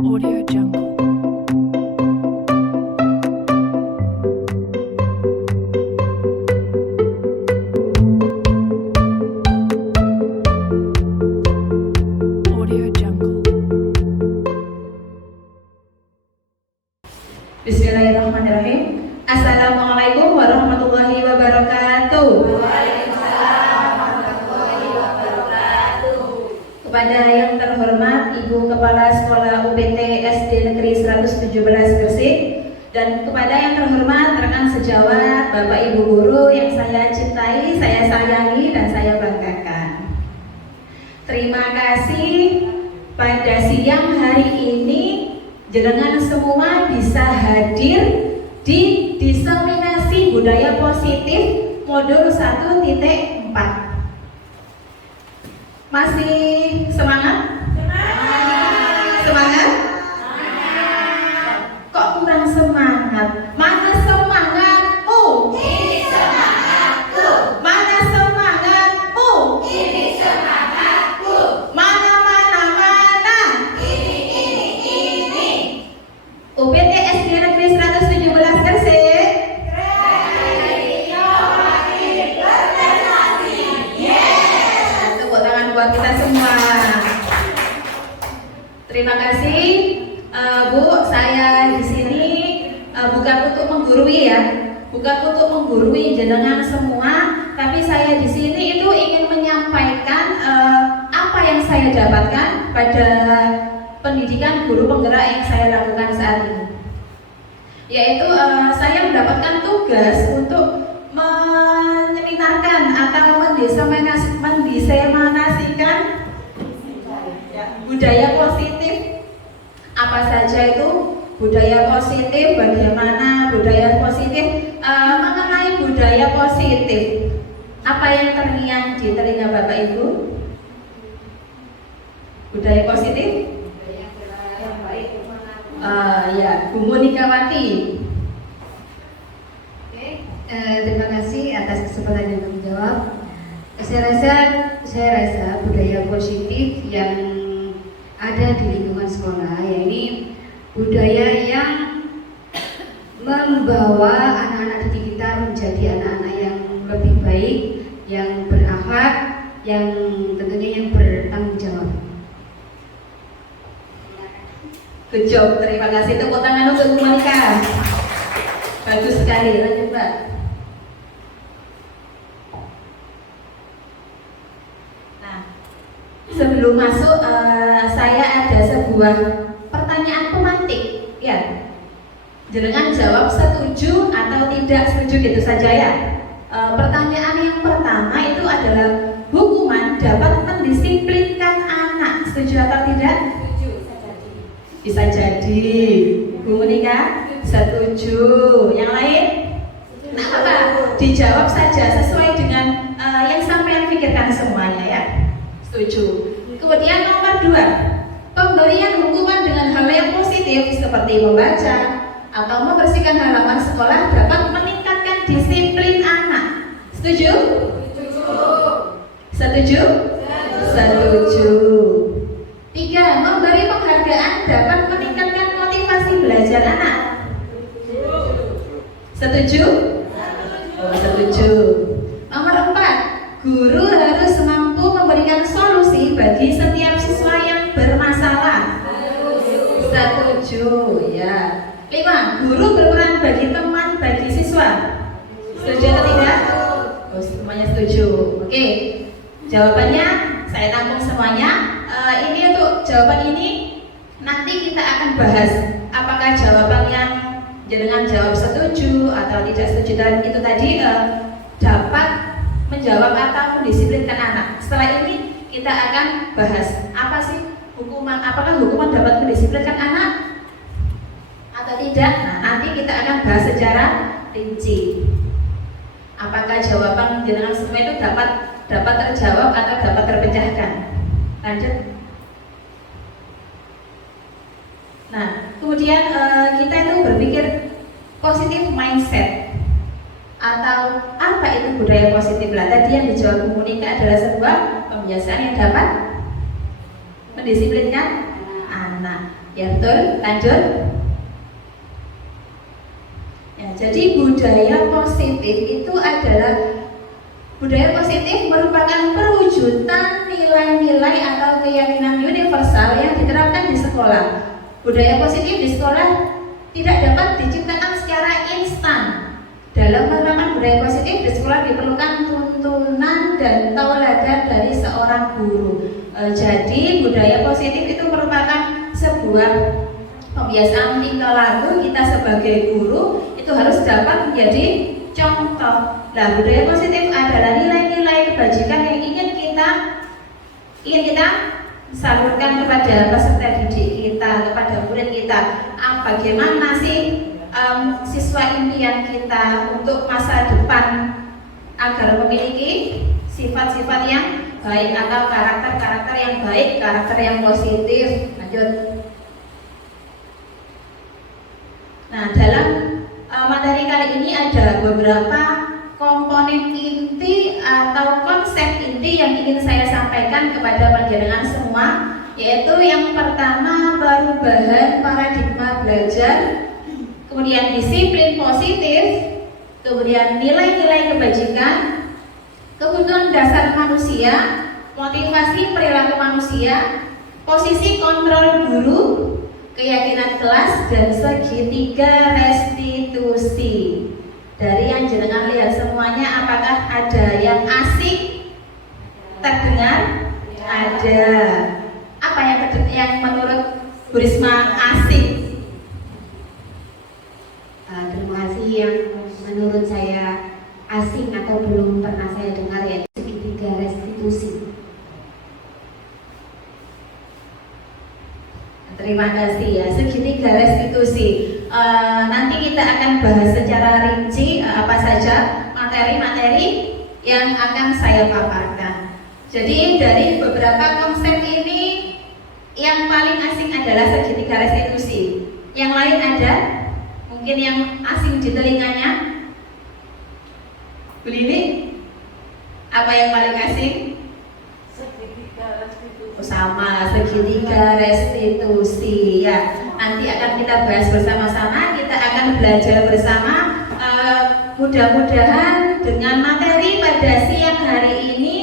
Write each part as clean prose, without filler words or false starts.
Audio Jungle. Audio Jungle. Bismillahirrahmanirrahim. Assalamualaikum warahmatullahi wabarakatuh. Kepada yang terhormat Ibu Kepala Sekolah UPT SD Negeri 117 Gresik dan kepada yang terhormat rekan sejawat, Bapak Ibu guru yang saya cintai, saya sayangi dan saya banggakan. Terima kasih pada siang hari ini jenengan semua bisa hadir di diseminasi budaya positif modul 1.4. Masih semangat? Semangat? Kok kurang semangat? Mana semangatmu? Ini semangatku. Mana semangatmu? Ini semangatku. Mana? Ini. UPT SD Negeri 117 Gresik. Radio makin berprestasi. Yes. Tepuk tangan buat kita semua. Terima kasih Bu, saya di sini bukan untuk menggurui ya, bukan untuk menggurui jenengan semua, tapi saya di sini itu ingin menyampaikan apa yang saya dapatkan pada pendidikan guru penggerak yang saya lakukan saat ini. Yaitu saya mendapatkan tugas untuk menyeminarkan atau mendiseminasikan budaya positif. Apa saja itu budaya positif, bagaimana budaya positif, mengenai budaya positif. Apa yang terngiang di telinga Bapak Ibu? Budaya positif? Yang baik Ya, Bu Monikawati. Oke, terima kasih atas kesempatan yang menjawab. Saya rasa budaya positif yang ada di lingkungan sekolah, yakni budaya yang membawa anak-anak didik kita menjadi anak-anak yang lebih baik, yang berakhlak, yang tentunya yang bertanggung jawab. Good job, terima kasih. Tepuk tangan untuk Bu Monika. Bagus sekali, lanjut Mbak. Nah, sebelum masuk, saya ada sebuah pertanyaan pemantik. Ya, jenengan jawab setuju atau tidak setuju gitu saja ya. Pertanyaan yang pertama itu adalah hukuman dapat mendisiplinkan anak. Setuju atau tidak? Bisa jadi. Bu Monika setuju. Yang lain? Nah, apa? Dijawab saja sesuai dengan yang sampean pikirkan semuanya ya. Setuju. Kemudian nomor 2, pemberian hukuman dengan hal yang positif seperti membaca atau membersihkan halaman sekolah dapat meningkatkan disiplin anak. Setuju? Setuju? Setuju. 3, memberi penghargaan dapat meningkatkan motivasi belajar anak. Setuju? Oh, setuju. Nomor 4, guru harus mampu memberikan solusi bagi setiap siswa yang bermasalah. Setuju, ya. 5, guru berperan bagi teman, bagi siswa. Setuju atau tidak? Oh, semuanya setuju. Oke, jawabannya saya tampung semuanya. Ini untuk jawaban ini nanti kita akan bahas apakah jawaban yang jenengan jawab setuju atau tidak setuju dan itu tadi dapat menjawab atau mendisiplinkan anak. Setelah ini kita akan bahas apa sih hukuman, apakah hukuman dapat mendisiplinkan anak atau tidak. Nah, nanti kita akan bahas secara rinci. Apakah jawaban jenengan semua itu dapat terjawab atau dapat terpecahkan. Lanjut. Nah, kemudian kita itu berpikir positif mindset atau apa itu budaya positif lah. Tadi yang dijawab Bu Monika adalah sebuah pembiasaan yang dapat mendisiplinkan anak. Ya betul, lanjut. Ya, jadi budaya positif itu adalah budaya positif merupakan perwujudan nilai-nilai atau keyakinan universal yang diterapkan di sekolah. Budaya positif di sekolah tidak dapat diciptakan secara instan. Dalam menerapkan budaya positif di sekolah diperlukan tuntunan dan tauladan dari seorang guru. Jadi budaya positif itu merupakan sebuah kebiasaan tingkah laku kita sebagai guru itu harus dapat menjadi contoh. Nah, budaya positif adalah nilai-nilai kebajikan yang ingin kita salurkan kepada peserta didik kita, kepada murid kita. Bagaimana sih siswa impian kita untuk masa depan agar memiliki sifat-sifat yang baik atau karakter-karakter yang baik, karakter yang positif. Lanjut. Nah, dalam materi kali ini ada beberapa komponen inti atau konsep inti yang ingin saya sampaikan kepada panjenengan semua, yaitu yang pertama perubahan paradigma belajar, kemudian disiplin positif, kemudian nilai-nilai kebajikan, kebutuhan dasar manusia, motivasi perilaku manusia, posisi kontrol guru, keyakinan kelas, dan segitiga restitusi. Dari yang jenengan lihat semuanya, apakah ada yang asing terdengar? Ada. Apa yang menurut Bu Risma asing? Terima kasih. Yang menurut saya asing atau belum pernah saya dengar yaitu segitiga restitusi. Terima kasih ya, segitiga restitusi. Nanti kita akan bahas secara rinci apa saja materi-materi yang akan saya paparkan. Jadi dari beberapa konsep ini yang paling asing adalah segitiga restitusi. Yang lain ada? Mungkin yang asing di telinganya? Bu Lili? Apa yang paling asing? Sama segitiga restitusi ya. Nanti akan kita bahas bersama-sama, kita akan belajar bersama. Mudah-mudahan dengan materi pada siang hari ini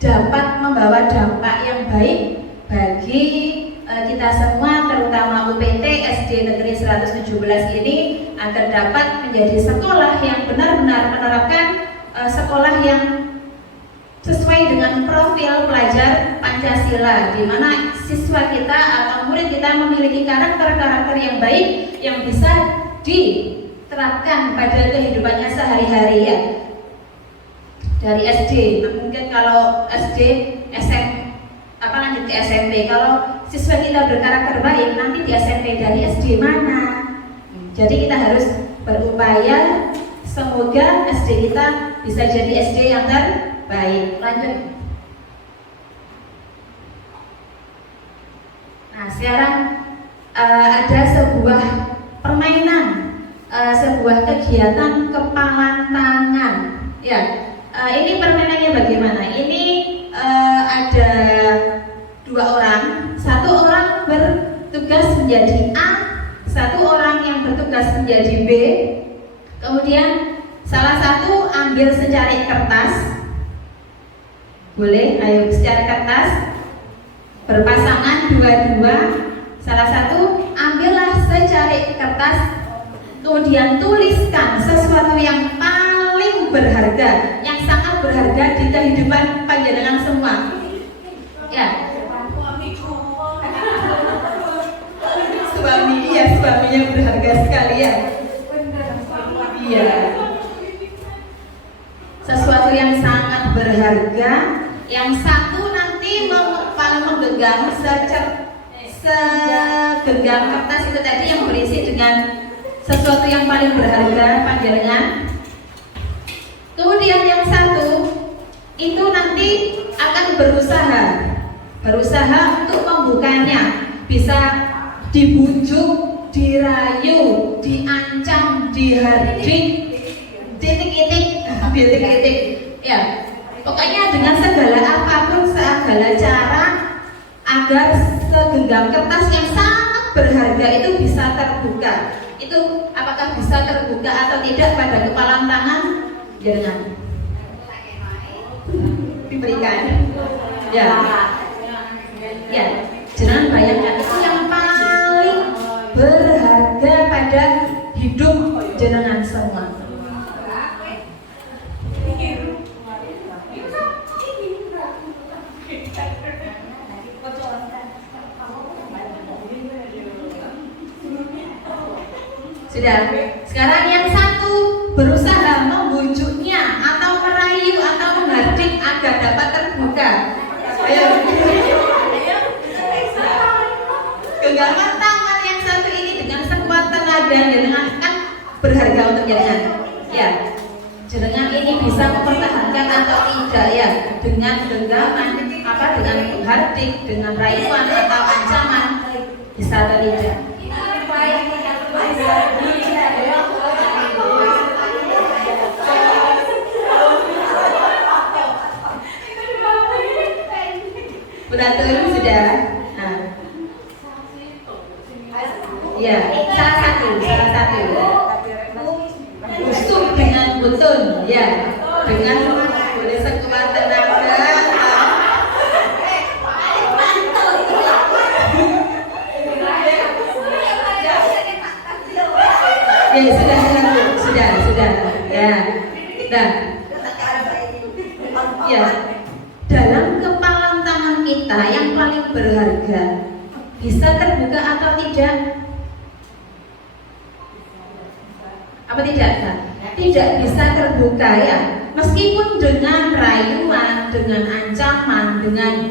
dapat membawa dampak yang baik bagi kita semua, terutama UPT SD Negeri 117 ini, agar dapat menjadi sekolah yang benar-benar menerapkan sekolah yang sesuai dengan profil pelajar Pancasila, di mana siswa kita atau murid kita memiliki karakter-karakter yang baik yang bisa diterapkan pada kehidupannya sehari-hari ya. Dari SD, mungkin kalau SD, lanjut ke SMP. Kalau siswa kita berkarakter baik, nanti di SMP dari SD mana? Jadi kita harus berupaya semoga SD kita bisa jadi SD yang terbaik. Lanjut. Nah, sekarang ada sebuah permainan, sebuah kegiatan kepalan tangan. Ya, ini permainannya bagaimana? Ini ada dua orang, satu orang bertugas menjadi A, satu orang yang bertugas menjadi B. Kemudian salah satu ambil secari kertas. Boleh, ayo secari kertas. Berpasangan dua-dua. Salah satu ambillah secari kertas. Kemudian tuliskan sesuatu yang paling berharga, yang sangat berharga di kehidupan panjenengan semua. Ya. Suami, iya, suaminya berharga sekali ya. Iya. Sesuatu yang sangat berharga, yang satu nanti paling menggenggam segenggam kertas itu tadi yang berisi dengan sesuatu yang paling berharga panjenengan. Kemudian yang satu itu nanti akan berusaha untuk membukanya, bisa dibujuk, dirayu, diancam, dihardik, titik-titik, ya. Pokoknya dengan segala apapun, segala cara agar segala segenggam kertas yang sangat berharga itu bisa terbuka. Itu apakah bisa terbuka atau tidak pada kepalan tangan jenengan? Diberikan. Ya. Ya, jenengan bayangkan itu yang paling berharga pada hidup jenengan semua. Sudah. Sekarang yang satu berusaha membujuknya atau merayu atau menghardik agar dapat terbuka. Ayo. Genggaman tangan yang satu ini dengan sekuat tenaga jenengan kan berharga untuk jenengan. Ya. Jenengan ini bisa mempertahankan atau tidak ya dengan genggaman dengan menghardik, dengan rayuan atau ancaman bisa atau tidak. Betul sudah. Nah. Ya, salah satu. Usung dengan betul, ya, dengan boleh sekuat tenaga. Ya, sudah. Ya, nah, ya, dalam kepalan tangan kita yang paling berharga bisa terbuka atau tidak? Apa tidak? Tidak bisa terbuka ya. Meskipun dengan rayuan, dengan ancaman, dengan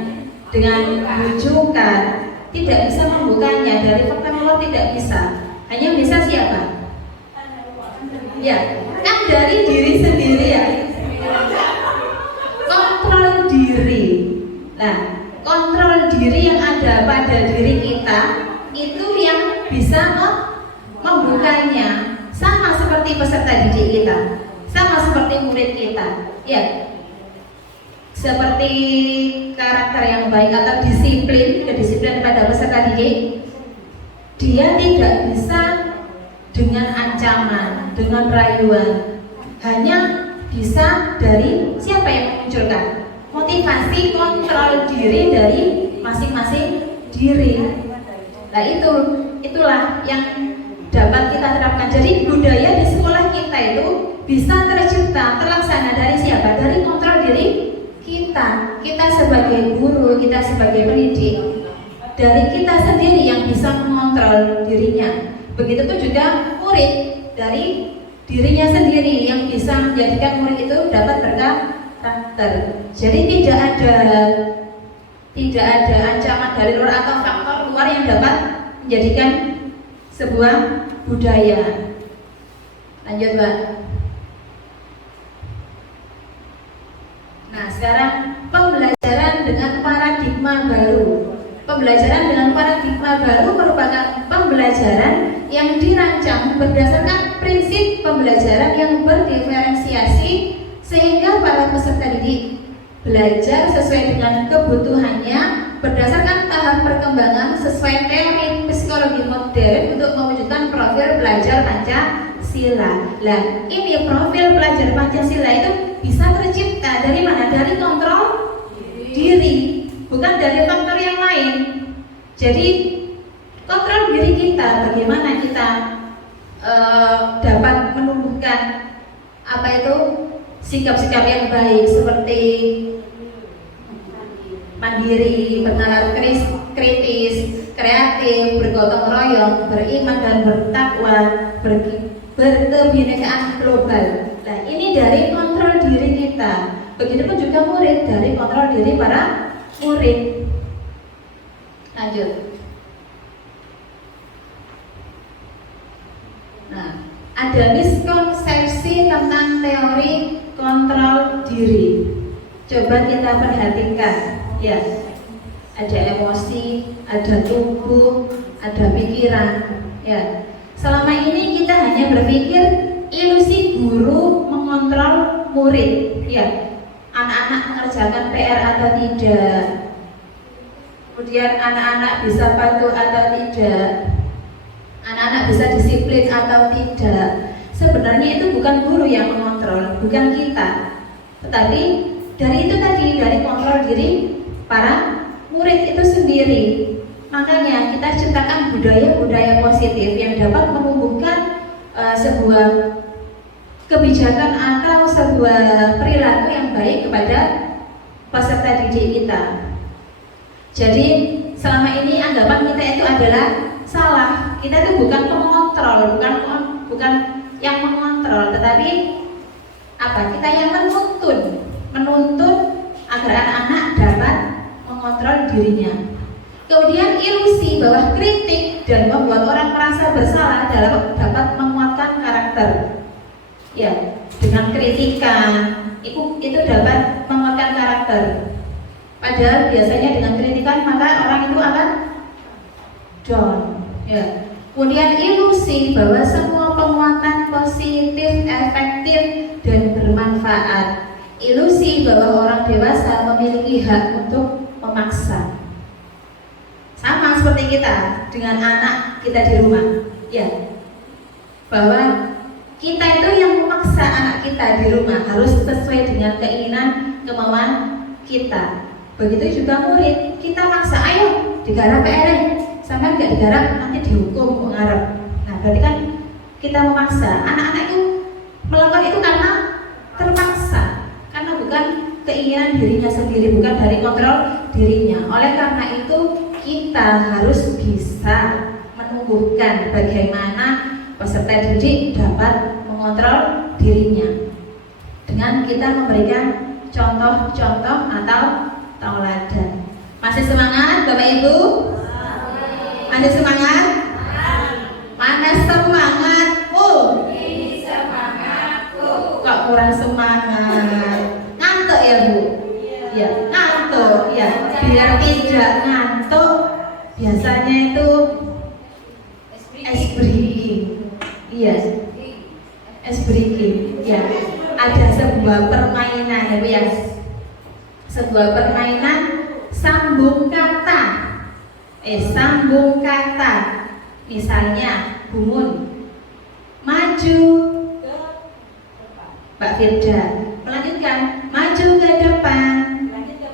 bujukan, tidak bisa membukanya. Dari fakta Allah tidak bisa. Hanya bisa siapa? Ya, kan dari diri sendiri ya. Kontrol diri. Nah, kontrol diri yang ada pada diri kita itu yang bisa membukanya. Sama seperti peserta didik kita, sama seperti murid kita, ya. Seperti karakter yang baik atau kedisiplinan pada peserta didik, dia tidak bisa dengan ancaman, dengan rayuan, hanya bisa dari siapa yang memunculkan motivasi kontrol diri dari masing-masing diri. Nah itulah yang dapat kita terapkan. Jadi budaya di sekolah kita itu bisa tercipta, terlaksana dari siapa? Dari kontrol diri kita. Kita sebagai guru, kita sebagai pendidik, dari kita sendiri yang bisa mengontrol dirinya. Begitupun juga murid, dari dirinya sendiri yang bisa menjadikan murid itu dapat berkarakter. Jadi tidak ada ancaman dari luar atau faktor luar yang dapat menjadikan sebuah budaya. Lanjut, Mbak. Nah, sekarang pembelajaran dengan paradigma baru. Pembelajaran dengan paradigma baru merupakan pembelajaran yang dirancang berdasarkan prinsip pembelajaran yang berdiferensiasi sehingga para peserta didik belajar sesuai dengan kebutuhannya berdasarkan tahap perkembangan sesuai teori psikologi modern untuk mewujudkan profil pelajar Pancasila. Nah, ini profil pelajar Pancasila itu bisa tercipta dari mana? Dari kontrol diri, bukan dari faktor yang lain. Jadi kontrol diri kita, bagaimana kita dapat menumbuhkan sikap-sikap yang baik seperti mandiri, bernalar kritis, kreatif, bergotong royong, beriman dan bertakwa, berkebinekaan global. Nah, ini dari kontrol diri kita. Begitupun juga murid, dari kontrol diri para murid. Lanjut. Nah, ada miskonsepsi tentang teori kontrol diri. Coba kita perhatikan, ya. Ada emosi, ada tubuh, ada pikiran, ya. Selama ini kita hanya berpikir ilusi guru mengontrol murid, ya. Anak-anak mengerjakan PR atau tidak. kemudian anak-anak bisa patuh atau tidak, anak-anak bisa disiplin atau tidak. Sebenarnya itu bukan guru yang mengontrol, bukan kita, tetapi dari itu tadi, dari kontrol diri para murid itu sendiri. Makanya kita ciptakan budaya-budaya positif yang dapat menumbuhkan sebuah kebijakan atau sebuah perilaku yang baik kepada peserta didik kita. Jadi selama ini anggapan kita itu adalah salah. Kita itu bukan pengontrol, bukan yang mengontrol, tetapi apa? Kita yang menuntun agar anak-anak dapat mengontrol dirinya. Kemudian ilusi bahwa kritik dan membuat orang merasa bersalah dapat menguatkan karakter. Ya, dengan kritikan itu dapat menguatkan karakter. Padahal biasanya dengan kritikan maka orang itu akan down. Ya. Kemudian ilusi bahwa semua penguatan positif, efektif dan bermanfaat. Ilusi bahwa orang dewasa memiliki hak untuk memaksa. Sama seperti kita dengan anak kita di rumah, ya. Bahwa kita itu yang memaksa anak kita di rumah harus sesuai dengan keinginan, kemauan kita. Begitu juga murid, kita maksa, ayo digarap PR, sampai nggak digarap nanti dihukum mengarep. Nah, berarti kan kita memaksa. Anak-anak itu melakukan itu karena terpaksa, karena bukan keinginan dirinya sendiri, bukan dari kontrol dirinya. Oleh karena itu kita harus bisa menumbuhkan bagaimana peserta didik dapat mengontrol dirinya dengan kita memberikan contoh-contoh atau tauladan. Masih semangat Bapak Ibu? Masih semangat? Mana semangatmu? Ini semangatku. Kok kurang semangat? Ngantuk ya Bu? Ya, ngantuk ya. Biar tidak ngantuk, biasanya itu ice breaking. Iya, ice breaking. Ya, ada sebuah permainan ya Bu ya. Sebuah permainan sambung kata. Sambung kata. Misalnya, Bumun maju, Mbak Firda melanjutkan, maju ke depan. Lanjut ke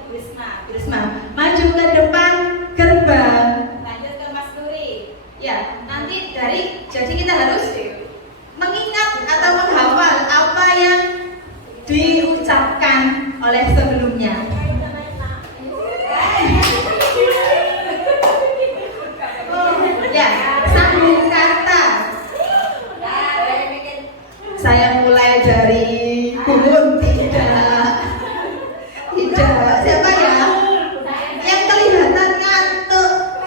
Risma, maju ke depan gerbang. Lanjut ke Mas Nuri. Ya, nanti jadi kita harus mengingat atau menghafal apa yang diucapkan oleh sebelumnya. Ya, sambung kata. Saya mulai dari Bumun. Tidak. Siapa ya? Yang kelihatan ngantuk.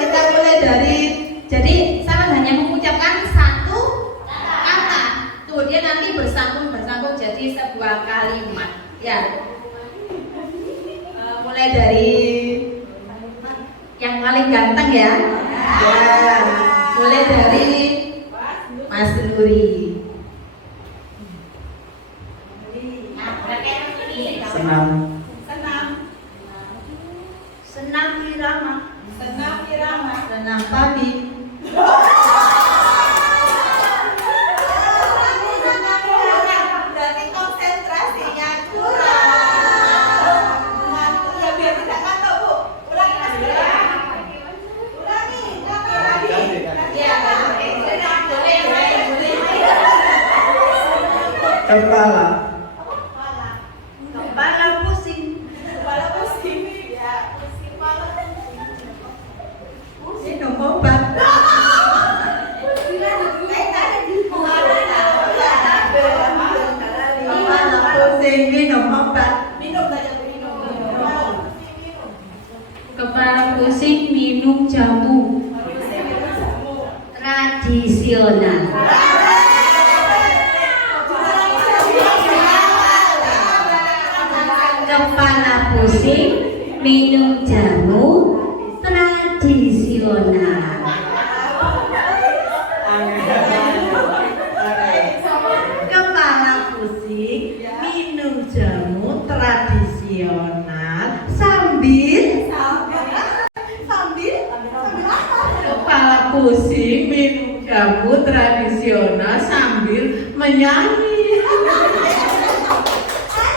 Kita mulai dari. Jadi saya hanya mengucapkan satu kata. Kemudian nanti bersambung jadi sebuah kalimat. Ya. Mulai dari yang paling ganteng ya. Ya. Mulai dari Mas Nuri. Senam irama, senam padi. Berarti konsentrasinya kurang. Ngantuk ya, biar tidak ngantuk Bu. Ulangi Mas Nuri ya. Ulangi. Ya, Kepala. Kepala pusing. Ya, pusing kepala. Minum obat. Kepala pusing, minum obat. Kepala pusing minum jamu tradisional. Kepala pusing minum jamu tradisional. Kepala pusing minum jamu tradisional sambil pusing minum jamu tradisional sambil menyanyi.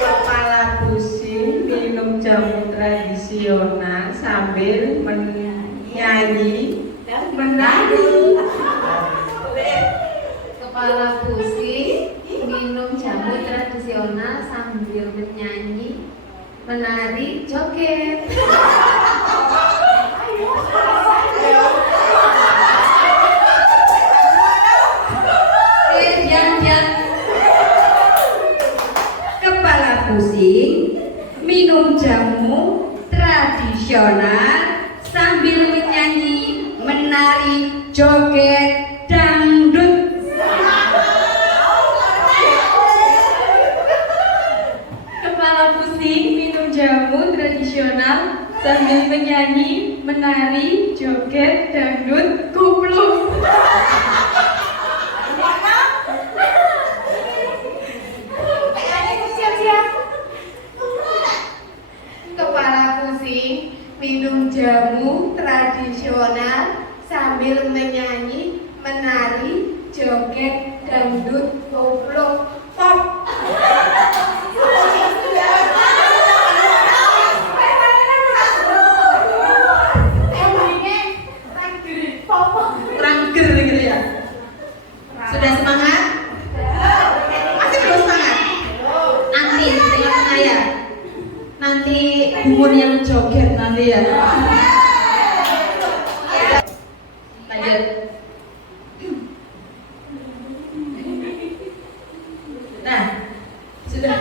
Kepala pusing minum jamu tradisional sambil menyanyi dan menari. Kepala pusing minum jamu tradisional sambil menyanyi, menari, joget. Diam. Kepala pusing minum jamu tradisional sambil menyanyi, menari, joget, dangdut. Kepala pusing minum jamu tradisional sambil menyanyi, menari, joget, dangdut, kupluk. Kepala pusing minum jamu tradisional sambil menyanyi, menari, joget, dangdut, koplo, pop. Kurang ger gitu ya. Sudah semangat? Masih belum semangat? Nanti dengan saya. Nanti umur yang joget nanti ya. Lanjut. Nah, sudah.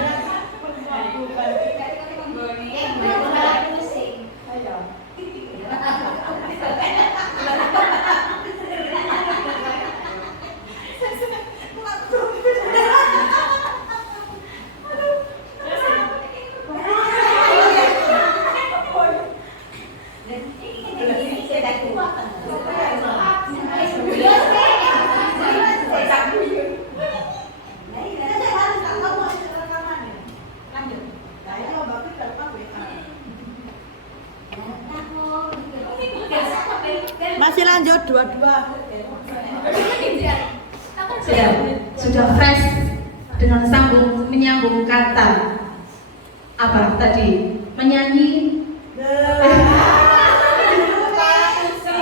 Masih lanjut dua-dua. Sudah fresh dengan menyambung kata apa tadi? Menyanyi.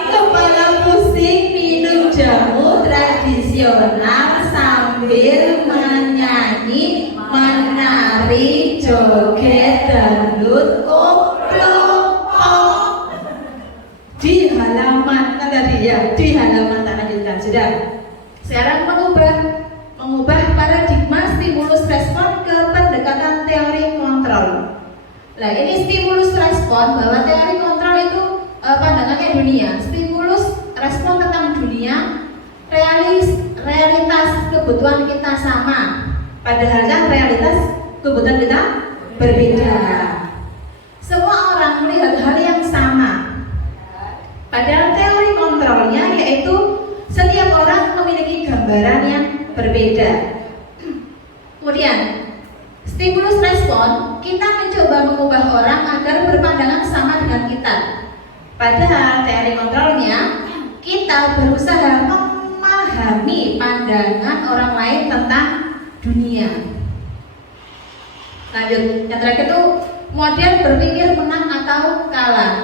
Kepala pusing minum jamu tradisional sambil menyanyi, menari, joget, dangdut, koplo, pop. Di halaman tadi ya, di halaman tak lanjutkan sudah. Sekarang mengubah paradigma stimulus respon ke pendekatan teori kontrol. Nah ini stimulus respon bahwa teori kontrol itu pandangannya dunia. Stimulus respon tentang dunia, realitas kebutuhan kita sama, padahal kan realitas kebutuhan kita berbeda. Semua orang melihat hal yang sama, padahal teori kontrolnya yaitu setiap orang memiliki gambaran yang berbeda. Kemudian stimulus respon, kita mencoba mengubah orang agar berpandangan sama dengan kita. Padahal teori kontrolnya, kita berusaha memahami pandangan orang lain tentang dunia. Lanjut, yang terakhir itu model berpikir menang atau kalah.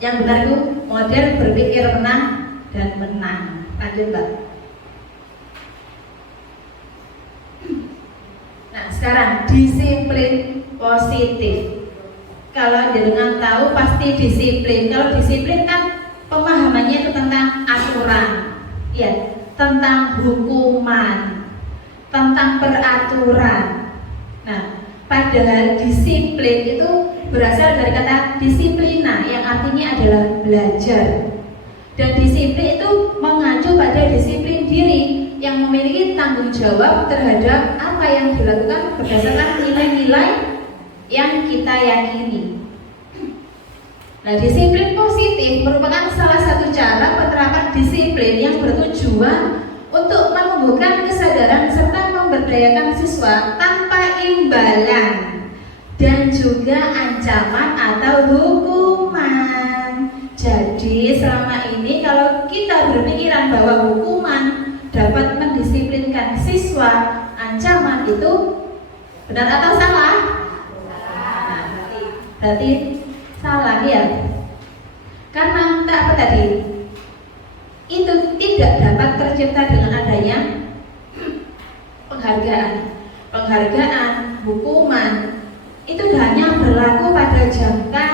Yang benar itu model berpikir menang dan menang. Lanjut, Mbak. Nah, sekarang disiplin positif. Kalau jenengan tahu pasti disiplin. Kalau disiplin kan pemahamannya itu tentang aturan, ya, tentang hukuman, tentang peraturan. Nah, padahal disiplin itu berasal dari kata disiplina yang artinya adalah belajar. Dan disiplin itu mengacu pada disiplin diri yang memiliki tanggung jawab terhadap apa yang dilakukan berdasarkan nilai-nilai yang kita yakini. Nah, disiplin positif merupakan salah satu cara penerapan disiplin yang bertujuan untuk menumbuhkan kesadaran serta memberdayakan siswa tanpa imbalan dan juga ancaman atau hukuman. Jadi selama ini kalau kita berpikir pemikiran bahwa hukuman dapat mendisiplinkan siswa, ancaman itu benar atau salah? Nah, berarti salah ya. Karena apa tadi? Itu tidak dapat tercipta dengan adanya penghargaan, hukuman. Itu hanya berlaku pada jangka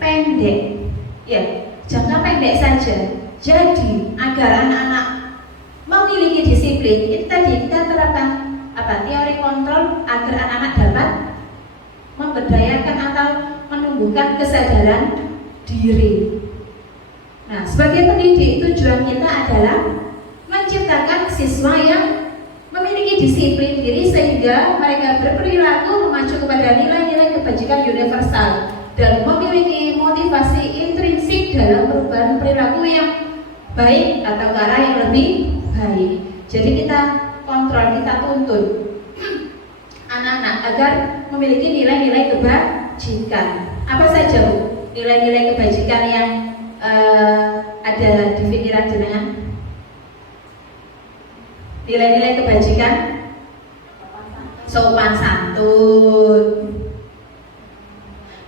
pendek, ya, jangka pendek saja. Jadi agar anak-anak memiliki disiplin, itu tadi kita terapkan teori kontrol agar anak-anak dapat memberdayakan atau menumbuhkan kesadaran diri. Nah, sebagai pendidik tujuan kita adalah menciptakan siswa yang memiliki disiplin diri sehingga mereka berperilaku mengacu kepada nilai-nilai kebajikan universal dan memiliki motivasi intrinsik dalam perubahan perilaku yang baik atau ke arah yang lebih baik. Jadi kita kontrol, kita tuntun anak-anak agar memiliki nilai-nilai kebajikan. Apa saja Bu? Nilai-nilai kebajikan yang ada di pikiran jenengan? Nilai-nilai kebajikan, sopan santun,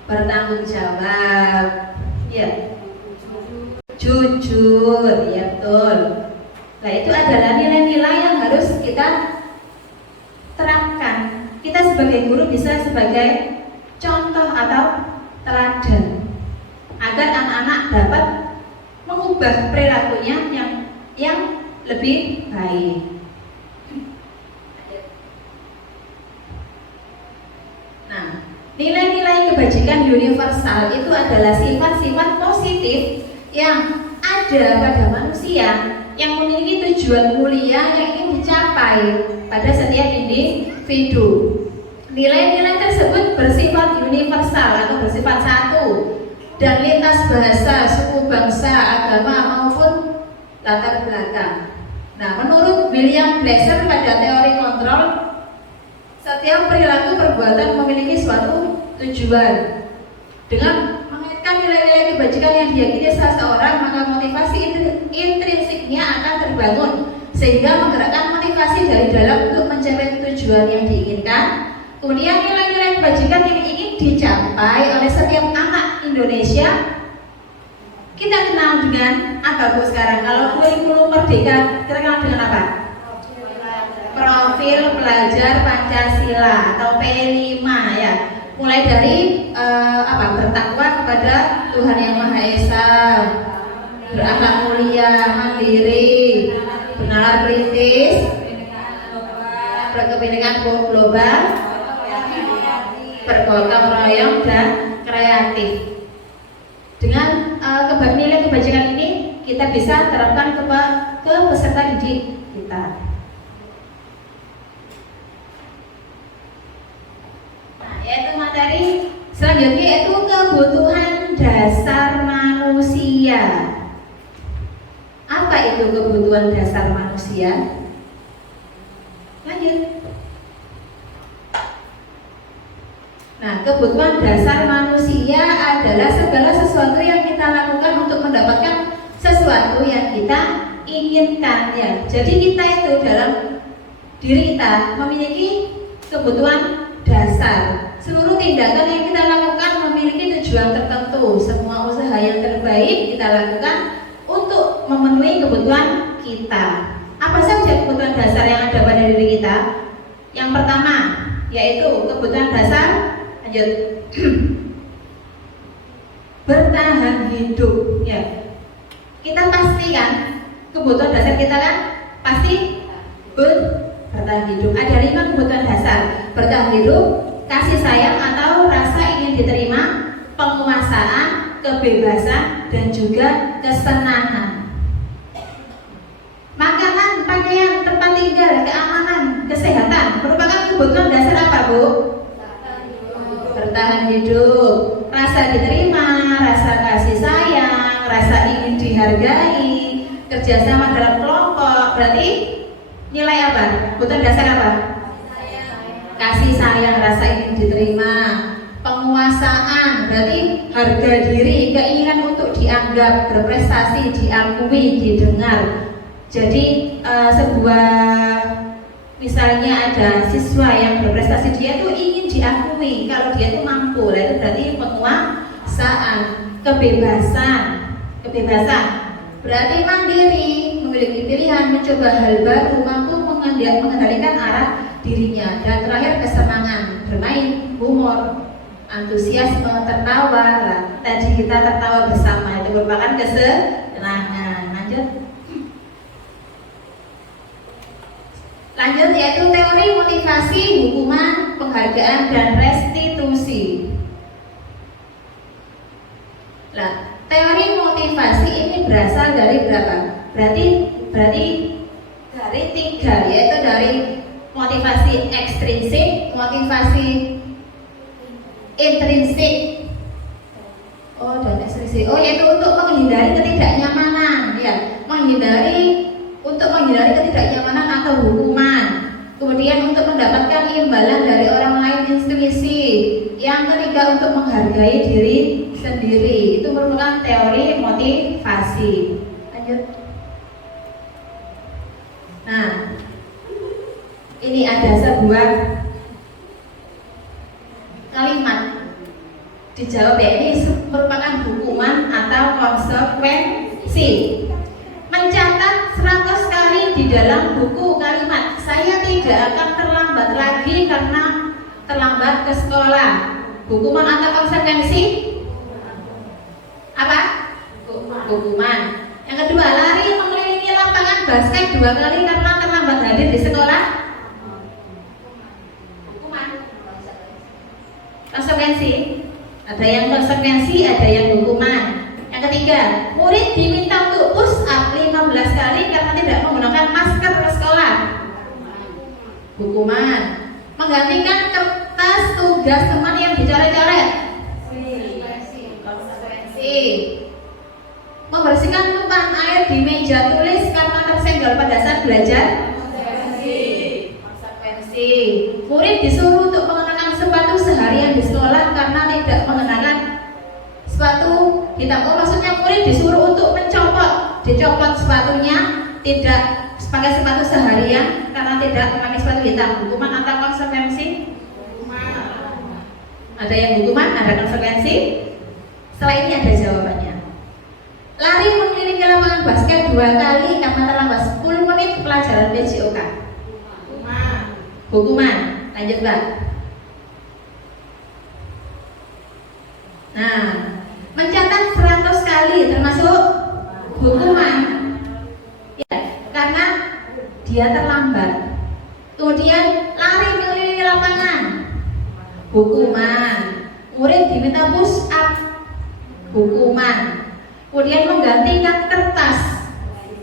bertanggung jawab, ya, jujur, ya betul. Nah itu adalah nilai-nilai yang harus kita terapkan. Kita sebagai guru bisa sebagai contoh atau teladan agar anak-anak dapat mengubah perilakunya yang lebih baik. Nah, nilai-nilai kebajikan universal itu adalah sifat-sifat positif yang ada pada manusia yang memiliki tujuan mulia yang ingin dicapai pada setiap individu. Nilai-nilai tersebut bersifat universal atau bersifat satu dan lintas bahasa, suku, bangsa, agama maupun latar belakang. Nah, menurut William Glasser pada teori kontrol, setiap perilaku perbuatan memiliki suatu tujuan. Dengan mengaitkan nilai-nilai kebajikan yang diyakini seseorang, maka motivasi intrinsiknya akan terbangun sehingga menggerakkan motivasi dari dalam untuk mencapai tujuan yang diinginkan. Kemudian nilai-nilai kebajikan yang ingin dicapai oleh setiap anak Indonesia kita kenal dengan apa Bu sekarang? Kalau kurikulum merdeka kita kenal dengan apa? Profil pelajar Pancasila atau P5 ya. Mulai dari bertakwa kepada Tuhan Yang Maha Esa, berakhlak mulia, mandiri, bernalar kritis, berkepentingan global, bergotong royong dan kreatif. Dengan nilai kebajikan ini kita bisa terapkan ke peserta didik kita. Nah, yaitu materi selanjutnya yaitu kebutuhan dasar manusia. Apa itu kebutuhan dasar manusia? Lanjut. Nah, kebutuhan dasar manusia adalah segala sesuatu yang kita lakukan untuk mendapatkan sesuatu yang kita inginkan ya. Jadi kita itu dalam diri kita memiliki kebutuhan dasar. Seluruh tindakan yang kita lakukan memiliki tujuan tertentu. Semua usaha yang terbaik kita lakukan untuk memenuhi kebutuhan kita. Apa saja kebutuhan dasar yang ada pada diri kita? Yang pertama yaitu kebutuhan dasar bertahan hidup ya. Kita pastikan kebutuhan dasar kita kan pasti bertahan hidup. Ada 5 kebutuhan dasar: bertahan hidup, kasih sayang atau rasa ingin diterima, penguasaan, kebebasan, dan juga kesenangan. Makanan, pakaian, tempat tinggal, keamanan, kesehatan merupakan kebutuhan dasar apa Bu? Bertahan hidup, rasa diterima, rasa kasih sayang, rasa ingin dihargai, kerjasama dalam kelompok. Berarti nilai apa? Kebutuhan dasar apa? Kasih sayang, rasa ingin diterima, penguasaan, berarti harga diri, keinginan untuk dianggap, berprestasi, diakui, didengar. Jadi sebuah misalnya ada siswa yang berprestasi, dia tuh ingin diakui kalau dia tuh mampu. Itu berarti penguasaan, kebebasan. Berarti mandiri, memiliki pilihan, mencoba hal baru, mampu mengendalikan arah dirinya. Dan terakhir kesenangan, bermain, humor, antusiasme, tertawa. Tadi kita tertawa bersama, itu merupakan kesenangan. Lanjut yaitu teori motivasi, hukuman, penghargaan, dan restitusi. Nah, teori motivasi ini berasal dari berapa? Berarti dari 3, yaitu dari motivasi ekstrinsik, motivasi intrinsik, dan ekstrinsik. Yaitu untuk menghindari ketidaknyamanan, ya, untuk menghindari ketidaknyamanan atau hukuman. Kemudian untuk mendapatkan imbalan dari orang lain, intuisi. Yang ketiga untuk menghargai diri sendiri. Itu merupakan teori motivasi. Lanjut. Nah, ini ada sebuah kalimat. Dijawab ya, ini merupakan hukuman atau konsekuensi. Mencatat 100 kali di dalam buku kalimat, saya tidak akan terlambat lagi karena terlambat ke sekolah. Hukuman atau konsekuensi? Apa? Hukuman. Yang kedua, lari mengelilingi lapangan basket 2 kali karena terlambat hadir di sekolah. Hukuman. Konsekuensi. Ada yang konsekuensi, ada yang hukuman. Yang ketiga, murid diminta untuk push up 15 kali karena tidak menggunakan masker ke sekolah. Hukuman. Menggantikan kertas tugas teman yang dicoret-coret. Konsekuensi. Membersihkan tumpahan air di meja tulis karena tersenggol pada saat belajar. Konsekuensi. Murid disuruh untuk mengenakan sepatu seharian di sekolah karena tidak mengenakan sepatu hitam. Maksudnya murid disuruh untuk dicopot sepatunya, tidak pakai sepatu seharian karena tidak memakai sepatu hitam. Hukuman atau konsekuensi? Ada yang hukuman, ada konsekuensi. Setelah ini ada jawabannya. Lari mengelilingi lapangan basket 2 kali karena terlambat 10 menit pelajaran PJOK. Hukuman. Lanjut, Mbak. Nah, mencatat 100 kali termasuk hukuman, ya, karena dia terlambat. Kemudian lari mengelilingi lapangan, hukuman. Murid diminta push up, hukuman. Kemudian menggantikan kertas,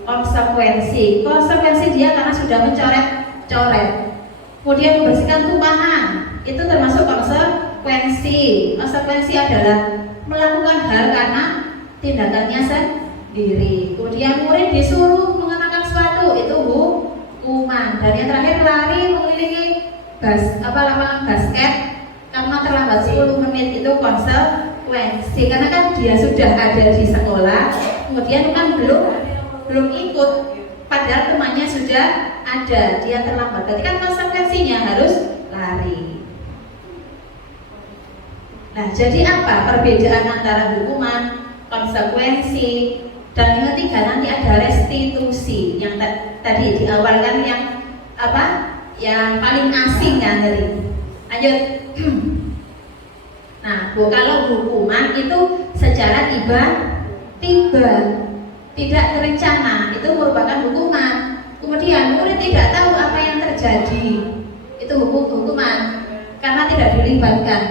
konsekuensi. Konsekuensi dia karena sudah mencoret-coret. Kemudian membersihkan tumpahan, itu termasuk konsekuensi. Konsekuensi adalah melakukan hal karena tindakannya sendiri. Kemudian murid disuruh mengenakan sepatu, itu hukuman. Dan yang terakhir lari mengelilingi lapangan basket karena terlambat 10 menit, itu konsekuensi. Karena kan dia sudah ada di sekolah, kemudian kan belum ikut, padahal temannya sudah ada, dia terlambat. Berarti kan konsekuensinya harus lari. Nah, jadi apa perbedaan antara hukuman, konsekuensi, dan yang ketiga nanti ada restitusi. Yang tadi di awal kan yang yang paling asing kan tadi. Lanjut. Nah, kalau hukuman itu secara tiba-tiba, tidak terencana, itu merupakan hukuman. Kemudian murid tidak tahu apa yang terjadi, itu hukuman karena tidak dilibatkan.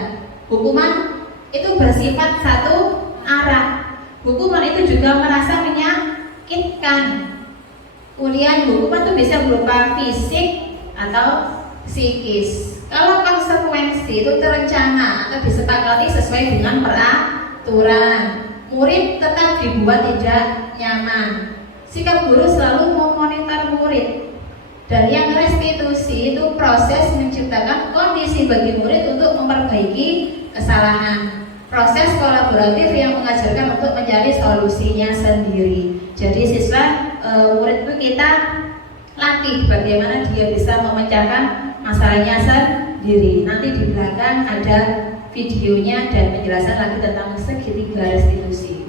Hukuman itu bersifat satu arah. Hukuman itu juga merasa menyakitkan. Kemudian hukuman itu bisa berupa fisik atau psikis. Kalau konsekuensi itu terencana atau disepakati sesuai dengan peraturan. Murid tetap dibuat tidak nyaman. Sikap guru selalu memonitor murid. Dan yang restitusi itu proses menciptakan kondisi bagi murid untuk memperbaiki kesalahan. Proses kolaboratif yang mengajarkan untuk mencari solusinya sendiri. Jadi siswa murid itu kita latih bagaimana dia bisa memecahkan masalahnya sendiri. Nanti di belakang ada videonya dan penjelasan lagi tentang segitiga restitusi.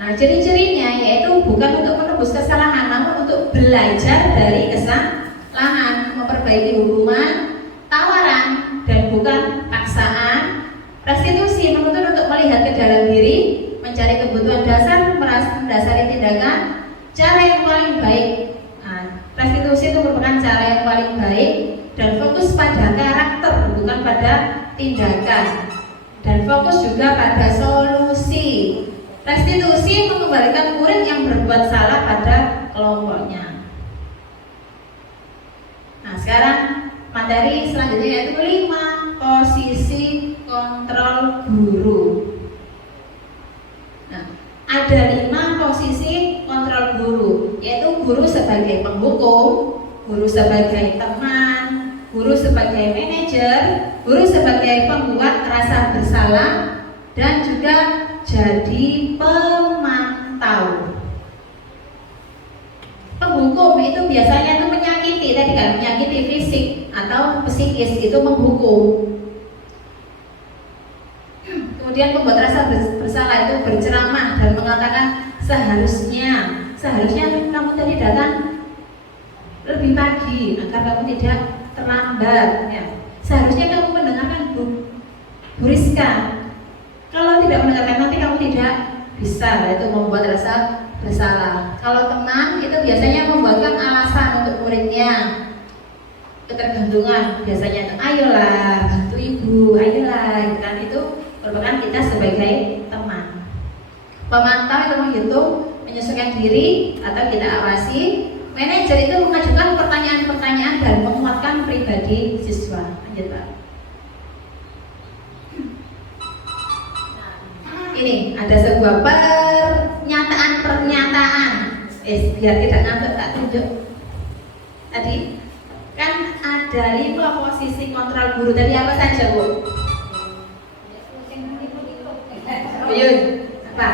Nah, ciri-cirinya yaitu bukan untuk menebus kesalahan, namun untuk belajar dari kesalahan, memperbaiki hubungan, tawaran, dan bukan paksaan. Restitusi menuntut untuk melihat ke dalam diri, mencari kebutuhan dasar, mendasari tindakan, cara yang paling baik. Nah, restitusi itu merupakan cara yang paling baik dan fokus pada karakter, bukan pada tindakan, dan fokus juga pada solusi. Restitusi mengembalikan murid yang berbuat salah pada kelompoknya. Nah, sekarang materi selanjutnya yaitu 5 posisi kontrol guru. Nah, ada 5 posisi kontrol guru, yaitu guru sebagai penghukum, guru sebagai teman, guru sebagai manajer, guru sebagai pembuat rasa bersalah, dan juga jadi pemantau. Penghukum itu biasanya itu menyakiti, tadi kan menyakiti fisik atau psikis, itu menghukum. Kemudian pembuat rasa bersalah itu berceramah dan mengatakan seharusnya kamu tadi datang lebih pagi agar kamu tidak terlambat. Ya. Seharusnya kamu mendengarkan Bu Rizka. Kalau tidak mendengarkan nanti kamu tidak bisa, itu membuat rasa bersalah. Kalau teman itu biasanya membuatkan alasan untuk muridnya. Ketergantungan biasanya itu, ayolah bantu ibu, ayolah, kan itu merupakan kita sebagai teman. Pemantau itu menghitung, menyesuaikan diri atau kita awasi. Manajer itu mengajukan pertanyaan-pertanyaan dan menguatkan pribadi siswa. Lanjut Pak. Ini ada sebuah pernyataan. Biar tidak ngantuk tak tunjuk. Tadi kan ada 5 posisi kontrol guru. Tadi apa saja Bu? Yun, apa?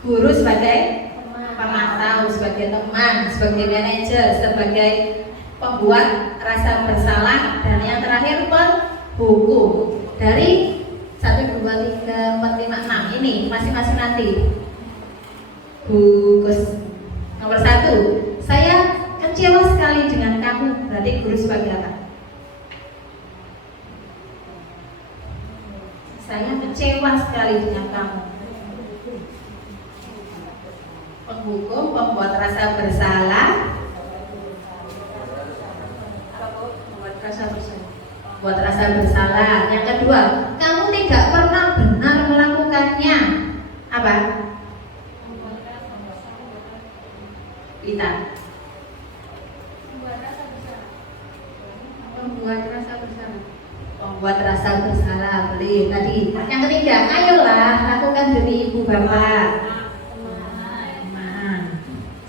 Guru sebagai pemantau, sebagai teman, sebagai manajer, sebagai pembuat rasa bersalah, dan yang terakhir penghukum. Dari 1, 2, 3, 4, 5, 6 ini masing-masing nanti. Bukus nomor 1, saya kecewa sekali dengan kamu. Berarti guru sebagai apa? Saya kecewa sekali dengan kamu. Penghukum, pembuat rasa bersalah. Buat rasa bersalah. Yang kedua, kamu tidak pernah benar melakukannya. Apa? Kita. Membuat rasa bersalah. Membuat rasa bersalah. Boleh. Tadi. Yang ketiga, ayolah lakukan demi ibu bapak. Teman.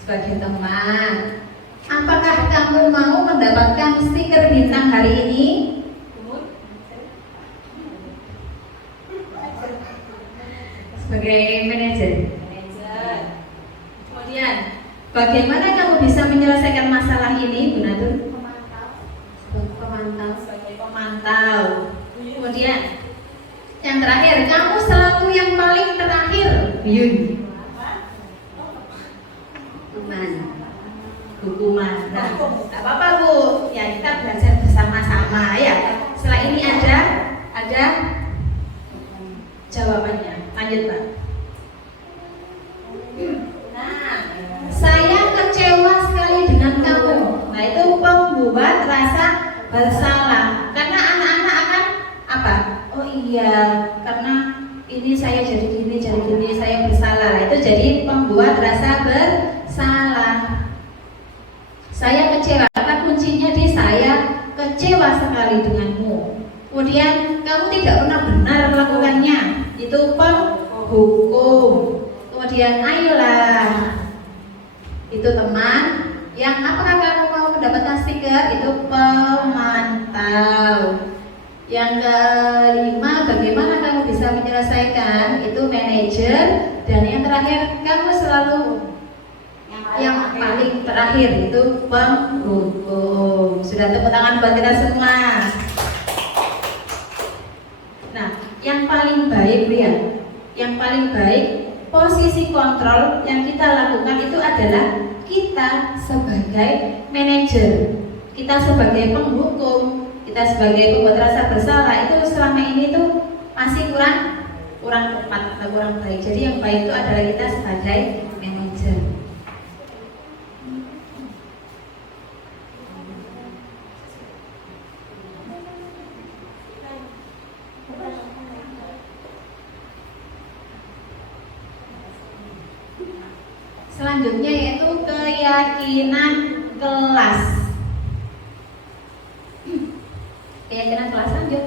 Sebagai teman. Apakah kamu mau mendapatkan stiker bintang hari ini? Sebagai manajer. Kemudian, bagaimana kamu bisa menyelesaikan masalah ini, Bu Natur? Sebagai pemantau. Kemudian, yang terakhir, kamu selalu yang paling terakhir. Yun. Hukuman. Nah, tak apa-apa Bu. Ya, kita belajar bersama-sama ya. Setelah ini ada jawabannya. Lanjut Pak. Nah, saya kecewa sekali dengan kamu. Nah, itu pembuat rasa bersalah. Karena anak-anak akan apa? Oh iya, karena ini saya jadi gini, saya bersalah. Nah, itu jadi pembuat rasa bersalah. Saya kecewa, karena kuncinya di saya kecewa sekali denganmu. Kemudian kamu tidak pernah benar melakukannya. Itu penghukum. Kemudian ayolah. Itu teman. Yang apakah kamu mau mendapatkan stiker? Itu pemantau. Yang kelima, bagaimana kamu bisa bisa menyelesaikan itu manajer, dan yang terakhir kamu selalu yang paling terakhir itu penghukum. Sudah tepuk tangan buat kita semua. Nah, yang paling baik lihat, yang paling baik posisi kontrol yang kita lakukan itu adalah kita sebagai manajer, kita sebagai penghukum, kita sebagai pembuat rasa bersalah itu selama ini tuh masih kurang tepat atau kurang baik. Jadi yang baik itu adalah kita sebagai manajer. Selanjutnya yaitu keyakinan kelas. Keyakinan kelas lanjut.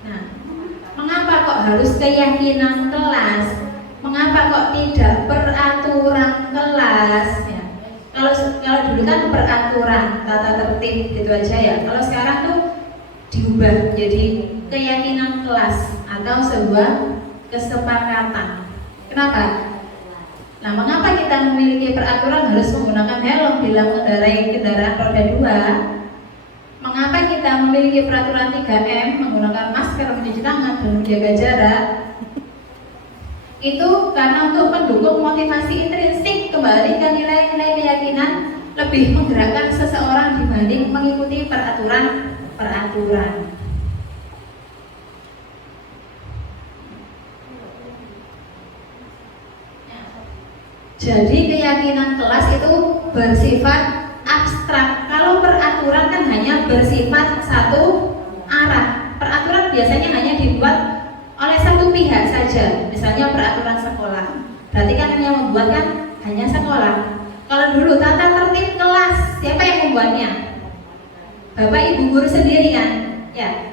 Nah, mengapa kok harus keyakinan kelas? Mengapa kok tidak peraturan kelas? Ya. Kalau dulu kan peraturan, tata tertib gitu aja ya. Kalau sekarang tuh diubah jadi keyakinan kelas atau sebuah kesepakatan. Kenapa? Nah, mengapa kita memiliki peraturan harus menggunakan helm bila mengendarai kendaraan roda 2? Mengapa kita memiliki peraturan 3M, menggunakan masker, mencuci tangan, dan menjaga jarak? Itu karena untuk mendukung motivasi intrinsik, kembali ke nilai-nilai keyakinan, lebih menggerakkan seseorang dibanding mengikuti peraturan. Jadi keyakinan kelas itu bersifat abstrak. Kalau peraturan kan hanya bersifat satu arah. Peraturan biasanya hanya dibuat oleh satu pihak saja. Misalnya peraturan sekolah. Berarti kan yang membuat kan hanya sekolah. Kalau dulu tata tertib kelas, siapa yang membuatnya? Bapak Ibu guru sendiri kan? Ya.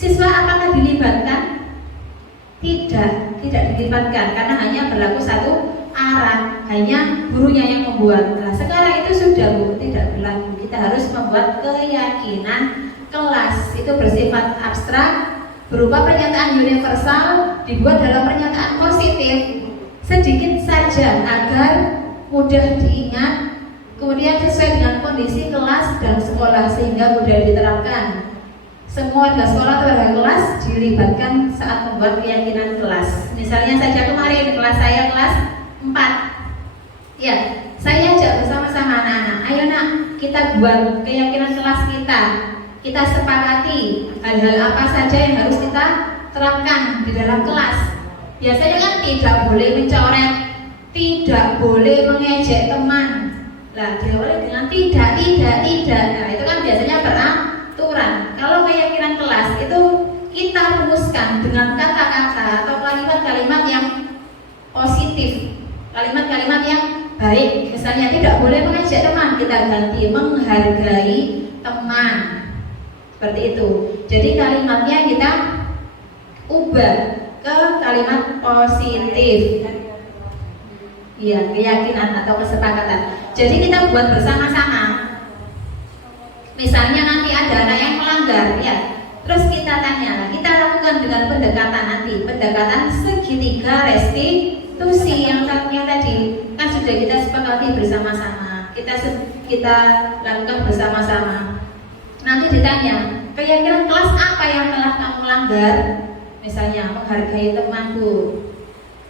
Siswa apakah dilibatkan? Tidak dilibatkan karena hanya berlaku satu arah, hanya gurunya yang membuat. Nah, sekarang itu sudah tidak berlaku. Kita harus membuat keyakinan kelas. Itu bersifat abstrak, berupa pernyataan universal, dibuat dalam pernyataan positif, sedikit saja agar mudah diingat, kemudian sesuai dengan kondisi kelas dan sekolah sehingga mudah diterapkan. Semua warga sekolah atau warga kelas dilibatkan saat membuat keyakinan kelas. Misalnya saja kemarin kelas saya kelas 4. Ya, saya ajak bersama-sama anak-anak. Ayo nak, kita buat keyakinan kelas kita. Kita sepakati hal-hal apa saja yang harus kita terapkan di dalam kelas. Biasanya kan tidak boleh mencoret, tidak boleh mengejek teman. Lah, diawali dengan tidak. Nah, itu kan biasanya peraturan. Kalau keyakinan kelas itu kita rumuskan dengan kata-kata atau kalimat-kalimat yang positif, kalimat-kalimat yang baik. Misalnya tidak boleh mengejek teman, kita ganti menghargai teman. Seperti itu. Jadi kalimatnya kita ubah ke kalimat positif. Iya, keyakinan atau kesepakatan. Jadi kita buat bersama-sama. Misalnya nanti ada anak yang melanggar, ya. Terus kita tanya, kita lakukan dengan pendekatan nanti, pendekatan segitiga restitusi yang tadi kan sudah kita sepakati bersama-sama. Kita lakukan bersama-sama. Nanti ditanya, keyakinan kelas apa yang telah kamu langgar? Misalnya menghargai temanku.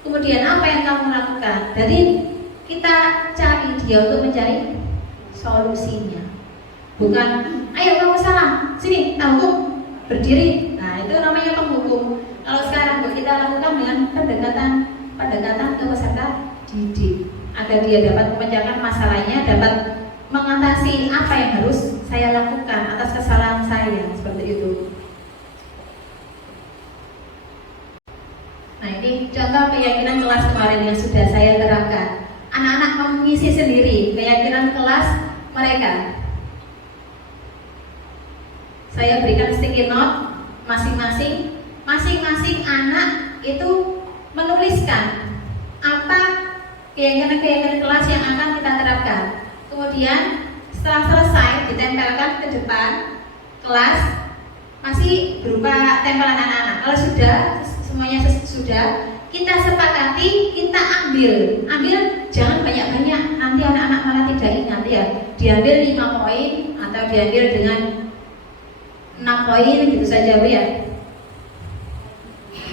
Kemudian apa yang kamu lakukan? Jadi kita cari dia untuk mencari solusinya. Bukan, ayo kamu salah, sini, hukum, berdiri. Nah, itu namanya penghukum. Kalau sekarang kita lakukan dengan pendekatan ke peserta didik, agar dia dapat memecahkan masalahnya, dapat mengatasi apa yang harus saya lakukan atas kesalahan saya, seperti itu. Nah, ini contoh keyakinan kelas kemarin yang sudah saya terapkan. Anak-anak mengisi sendiri keyakinan kelas mereka. Saya berikan sticky note masing-masing anak itu menuliskan apa keyakinan kelas yang akan kita terapkan. Kemudian setelah selesai ditempelkan ke depan kelas masih berupa tempelan anak-anak. Kalau sudah semuanya sudah, kita sepakati, kita ambil jangan banyak-banyak, nanti anak-anak malah tidak ingat ya. Diambil 5 poin atau diambil dengan 6 poin gitu saja Bu ya.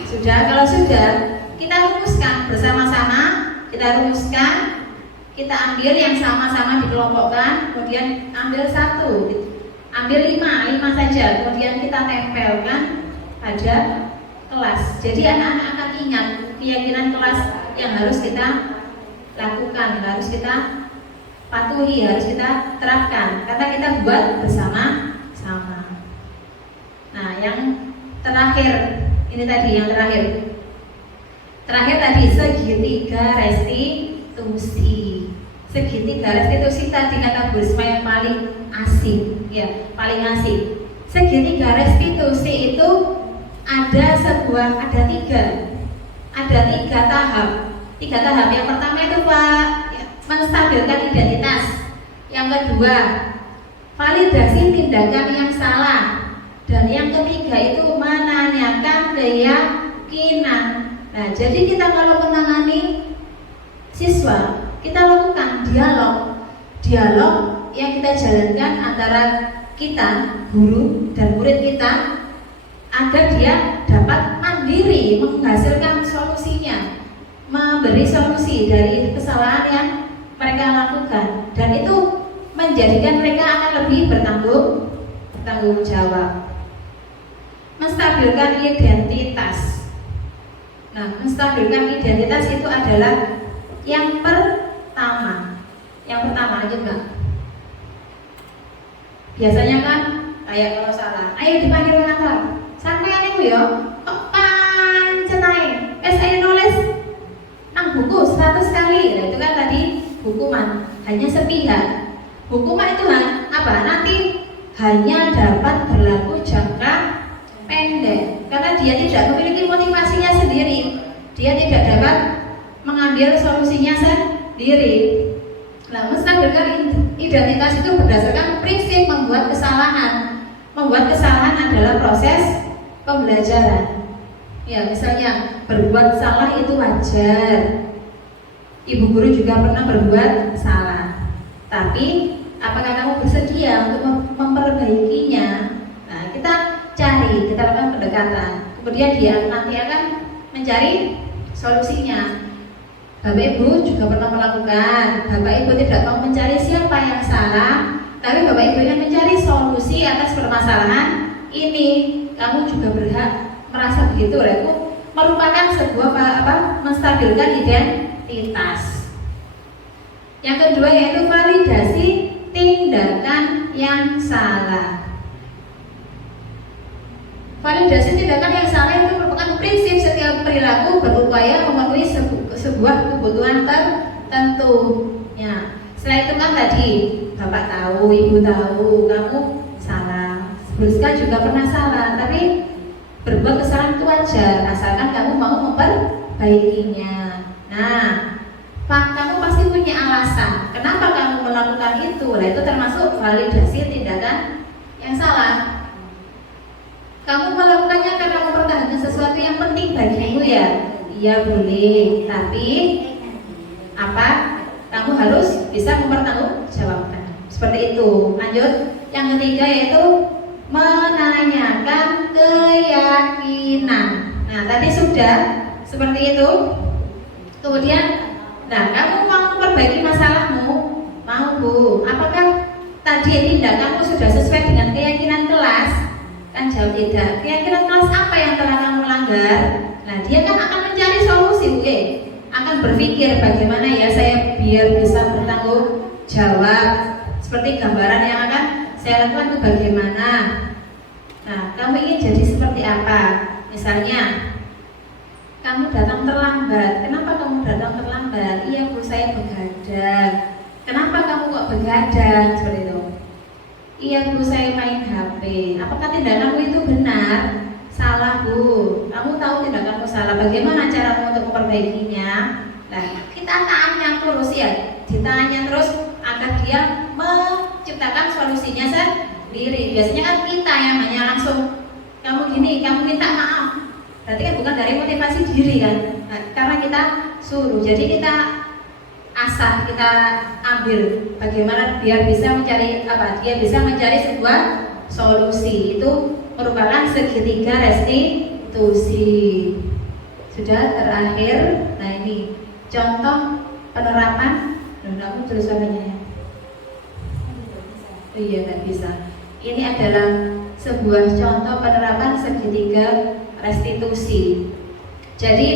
Sudah, kalau sudah kita rumuskan bersama-sama, kita ambil yang sama-sama dikelompokkan, kemudian ambil 1, ambil 5 saja, kemudian kita tempelkan pada kelas. Jadi anak-anak akan ingat keyakinan kelas yang harus kita lakukan, harus kita patuhi, harus kita terapkan, karena kita buat bersama-sama. Nah, yang terakhir, ini tadi yang terakhir tadi segitiga restitusi. Segitiga restitusi tadi kata Bu Risma yang paling asik, ya, paling asik. Segitiga restitusi itu ada tiga tahap. Yang pertama itu Pak, ya, menstabilkan identitas. Yang kedua, validasi tindakan yang salah. Dan yang ketiga itu menanyakan keyakinan. Nah, jadi kita kalau menangani siswa, kita lakukan dialog yang kita jalankan antara kita, guru dan murid kita, agar dia dapat mandiri menghasilkan solusinya, memberi solusi dari kesalahan yang mereka lakukan, dan itu menjadikan mereka akan lebih bertanggung jawab. Menstabilkan identitas. Nah, menstabilkan identitas itu adalah yang pertama aja Mbak. Biasanya kan kayak kalau salah, ayo dipanggil pengantar. Sampeyan niku ya, kok pancen ae. Ayo nulis nang buku 100 kali. Nah, itu kan tadi hukuman, hanya sepihak. Hukuman itu apa? Nanti hanya dapat berlaku jangka pendek, karena dia tidak memiliki motivasinya sendiri, dia tidak dapat mengambil solusinya sendiri. Nah, menstabilkan identitas itu berdasarkan prinsip membuat kesalahan. Membuat kesalahan adalah proses pembelajaran. Ya, misalnya berbuat salah itu wajar. Ibu guru juga pernah berbuat salah. Tapi apakah kamu bersedia untuk memperbaikinya? Nah, kita lakukan pendekatan. Kemudian dia nanti akan mencari solusinya. Bapak Ibu juga pernah melakukan. Bapak Ibu tidak mau mencari siapa yang salah, tapi Bapak Ibu yang mencari solusi atas permasalahan ini. Kamu juga berhak merasa begitu. Itu merupakan sebuah menstabilkan identitas. Yang kedua yaitu validasi tindakan yang salah. Validasi tindakan yang salah itu merupakan prinsip setiap perilaku berupaya memenuhi sebuah kebutuhan tertentu. Ya, setelah itu kan tadi Bapak tahu, Ibu tahu, kamu salah. Sebelumnya juga pernah salah, tapi berbuat kesalahan itu wajar, asalkan kamu mau memperbaikinya. Nah, Pak, kamu pasti punya alasan kenapa kamu melakukan itu. Nah, itu termasuk validasi tindakan yang salah. Kamu melakukannya karena mempertahankan sesuatu yang penting bagimu ya? Iya boleh, tapi kamu harus bisa mempertanggungjawabkan. Seperti itu. Lanjut, yang ketiga yaitu menanyakan keyakinan. Nah, tadi sudah seperti itu. Kemudian, kamu mau memperbaiki masalahmu? Mau Bu? Apakah tadi tindakanmu sudah sesuai dengan keyakinan kelas? Kan jawab tidak. Keyakinan kelas apa yang telah kamu langgar? Nah, dia kan akan mencari solusi, akan berpikir bagaimana ya saya biar bisa bertanggung jawab. Seperti gambaran yang akan saya lakukan itu bagaimana. Nah, kamu ingin jadi seperti apa? Misalnya, kamu datang terlambat. Kenapa kamu datang terlambat? Iya Bu, saya begadang. Kenapa kamu kok begadang? Seperti itu. Iya Bu, saya main HP. Apakah tindakanmu itu benar? Salah Bu. Kamu tahu tindakanmu salah. Bagaimana caramu untuk memperbaikinya? Nah, kita tanya terus ya. Ditanya terus agar dia menciptakan solusinya diri. Biasanya kan kita yang hanya langsung kamu gini, kamu minta maaf. Berarti kan bukan dari motivasi diri kan? Nah, karena kita suruh, jadi kita asah, kita ambil bagaimana biar bisa mencari apa? Dia bisa mencari sebuah solusi. Itu merupakan segitiga restitusi. Sudah terakhir. Nah ini contoh penerapan. Aku tulisannya ya. Oh iya nggak bisa. Ini adalah sebuah contoh penerapan segitiga restitusi. Jadi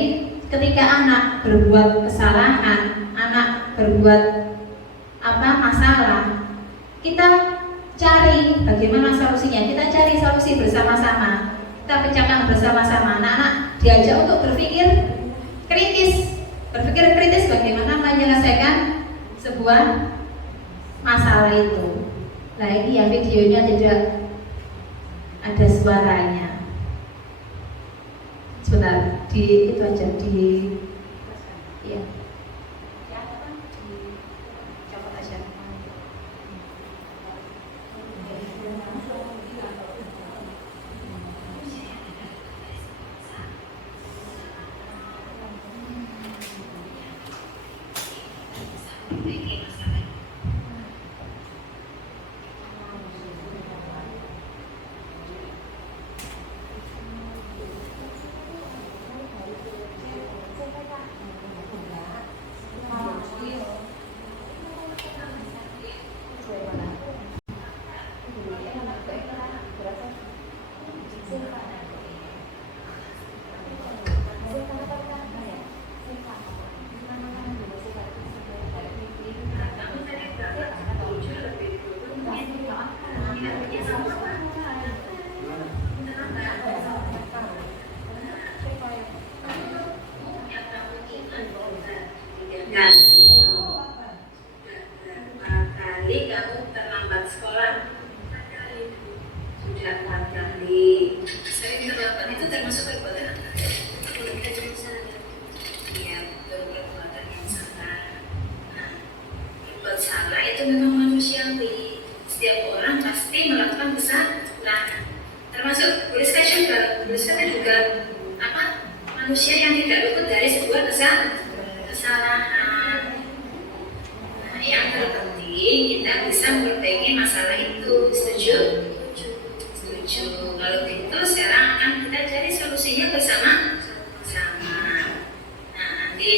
ketika anak berbuat kesalahan, anak berbuat masalah, kita cari bagaimana solusinya. Kita cari solusi bersama-sama. Kita pecahkan bersama-sama. Anak-anak diajak untuk berpikir kritis. Berpikir kritis bagaimana menyelesaikan sebuah masalah itu. Nah ini ya videonya tidak ada suaranya. Sebentar, itu aja ya. Copot aja. Kali kamu terlambat sekolah. Sudah 4 kali. Sering terlambat itu termasuk perbuatan apa? Iya, betul, perbuatan yang salah. Nah, berbuat salah itu memang manusiawi. Setiap orang pasti melakukan kesalahan. Termasuk Buriskan juga. Buriskan juga manusia yang tidak luput dari sebuah kesalahan. Nah, yang terpenting kita bisa memperbaiki masalah itu. Setuju? Setuju. Kalau gitu sekarang akan kita cari solusinya bersama-sama. Nah, nanti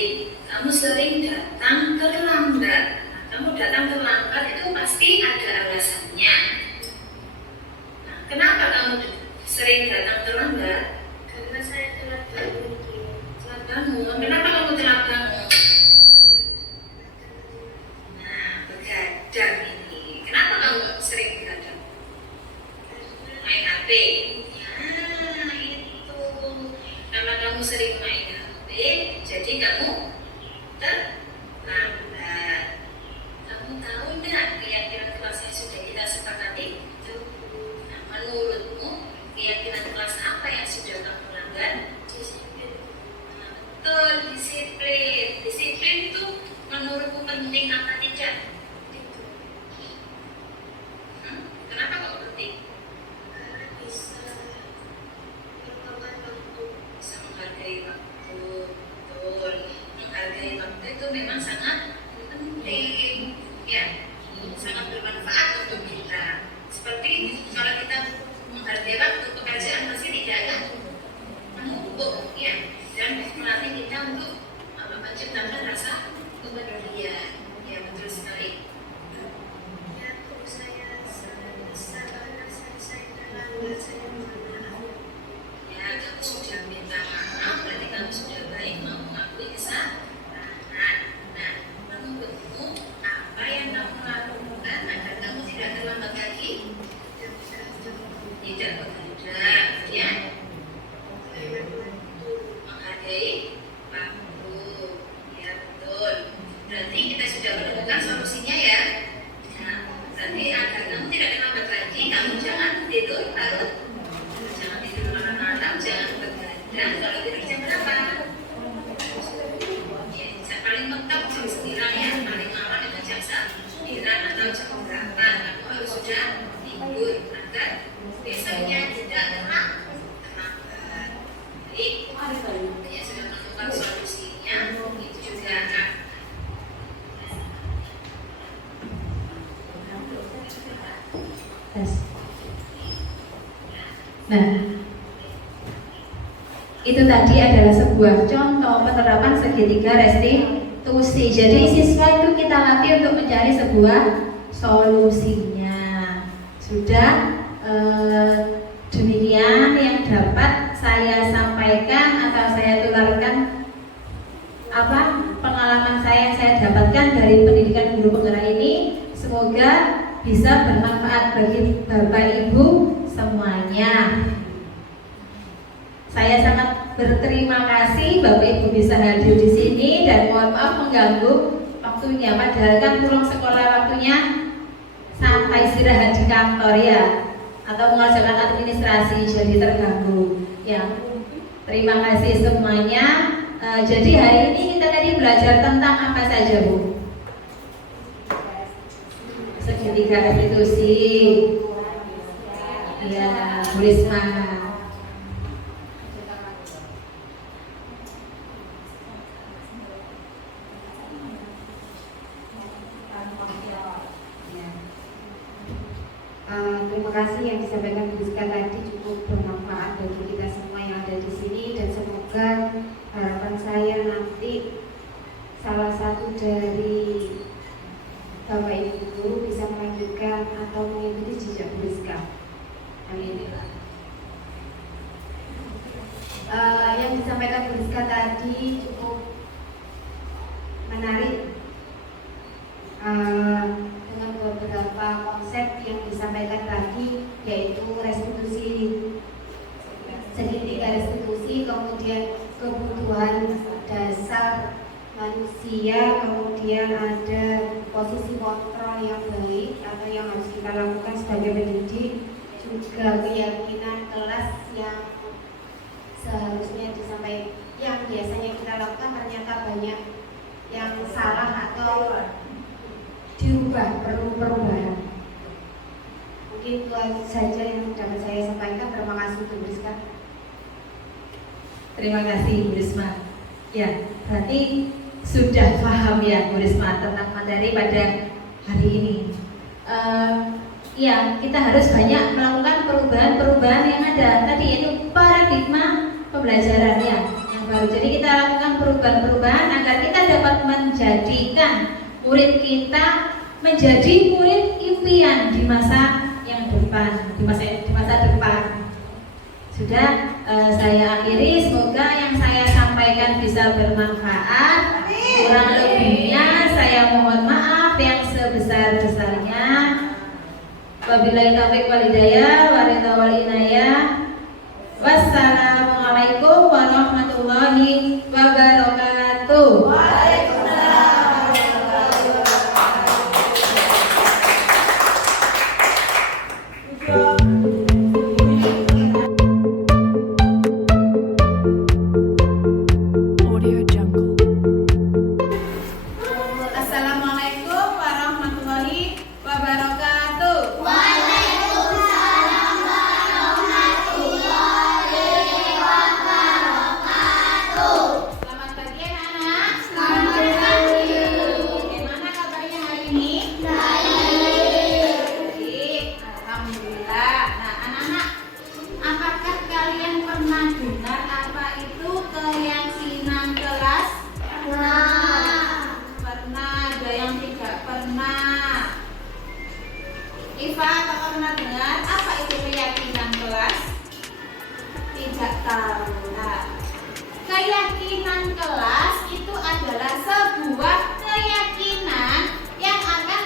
kamu sering datang terlambat. Kamu datang terlambat itu pasti ada alasannya. Nah, kenapa kamu sering datang terlambat? Karena saya telat bangun. Telat bangun. Kenapa kamu telat bangun? Nah, begadang ini. Kenapa kamu sering begadang? Main HP. Ya, itu. Karena kamu sering main HP, jadi kamu terlambat. Kamu tahu enggak keyakinan kelas yang sudah kita sepakati? Nah, menurutmu keyakinan kelas apa yang sudah kamu langgar? Disiplin. Nah, betul, disiplin. Disiplin itu menurutmu penting apa tidak? Kenapa kok penting? Karena bisa merupakan waktu. Bisa menghargai waktu. Betul. Menghargai waktu itu memang sangat penting. Ya, sangat bermanfaat untuk kita. Seperti kalau kita menghargai waktu, pekerjaan pasti tidak akan menumpuk, ya, dan melatih kita untuk menciptakan rasa kepedulian. Ya, betul sekali. Ya, kalau saya salah karena saya terlambat, saya minta maaf. Ya, kamu sudah minta maaf, berarti kamu sudah baik mau mengakui kesalahan. Nah, menurutmu apa yang kamu lakukan agar kamu tidak terlambat lagi? Tidak begadang, ya. Menghargai waktu, ya betul. Berarti kita sudah menemukan solusinya ya. Nah, berarti agar kamu tidak terlambat lagi, kamu jangan tidur larut, jangan tidur malam-malam, jangan begadang. Kalau tidur jam berapa? Ya, paling mentok jam 9 ya, paling malam itu jam 9 atau jam berapa? Kamu harus sudah tidur. Itu tadi adalah sebuah contoh penerapan segitiga restitusi. Jadi siswa itu kita latih untuk mencari sebuah solusinya. Sudah demikian yang dapat saya sampaikan atau saya tularkan pengalaman saya yang saya dapatkan dari pendidikan guru penggerak ini. Semoga bisa bermanfaat bagi Bapak Ibu semuanya. Saya sangat berterima kasih Bapak Ibu bisa hadir di sini dan mohon maaf mengganggu waktunya. Padahal kan pulang sekolah waktunya santai istirahat di kantor ya, atau mengerjakan administrasi jadi terganggu. Ya, terima kasih semuanya. Jadi hari ini kita tadi belajar tentang apa saja Bu? Segitiga restitusi. Ya, Bu Risma. Terima kasih yang disampaikan Bu Rizka tadi cukup bermanfaat bagi kita semua yang ada di sini, dan semoga harapan saya nanti salah satu dari Bapak Ibu guru bisa melanjutkan atau mengikuti jejak Bu Rizka. Amin. Yang disampaikan Bu Rizka tadi cukup menarik. Dengan beberapa konsep yang disampaikan tadi, yaitu restitusi, segitiga restitusi, kemudian kebutuhan dasar manusia, kemudian ada posisi kontrol yang baik atau yang harus kita lakukan sebagai pendidik, juga keyakinan kelas yang seharusnya disampaikan, yang biasanya kita lakukan ternyata banyak yang salah atau diubah, perlu perubahan. Mungkin itu saja yang dapat saya sampaikan. Terima kasih Bu Rizka. Terima kasih Bu Risma. Ya, berarti sudah paham ya Bu Risma tentang materi pada hari ini. Ya, kita harus banyak melakukan perubahan-perubahan yang ada. Tadi itu paradigma pembelajaran ya yang baru. Jadi kita lakukan perubahan-perubahan agar kita dapat menjadikan murid kita menjadi murid impian di masa yang depan, di masa depan. Sudah saya akhiri, semoga yang saya sampaikan bisa bermanfaat. Kurang lebihnya saya mohon maaf yang sebesar-besarnya. Wabillahi taufiq wal hidayah, wal inayah. Wassalamualaikum warahmatullahi wabarakatuh. Assalamualaikum warahmatullahi wabarakatuh. Selamat pagi anak-anak. Selamat pagi. Bagaimana kabarnya hari ini? Baik. Alhamdulillah. Nah anak-anak, apakah kalian pernah dengar apa itu keyakinan kelas? Pernah, ada yang tidak pernah. Iva, apakah pernah dengar apa itu keyakinan kelas? Tidak tahu. Nah, keyakinan kelas itu adalah sebuah keyakinan yang akan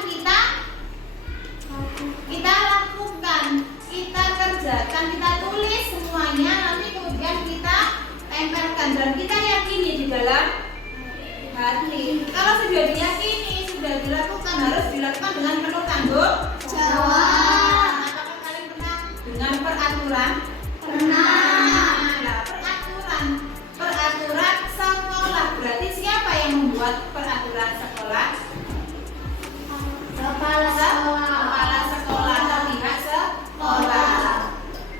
kita lakukan, kita kerjakan, kita tulis semuanya, nanti kemudian kita tempelkan dan kita yakini di dalam hati. Kalau sudah diyakini, sudah dilakukan, harus dilakukan dengan penuh tanggung jawab. Apakah kalian pernah dengar peraturan? Pernah. Nah, peraturan sekolah. Berarti siapa yang membuat peraturan sekolah? Kepala sekolah atau pihak sekolah.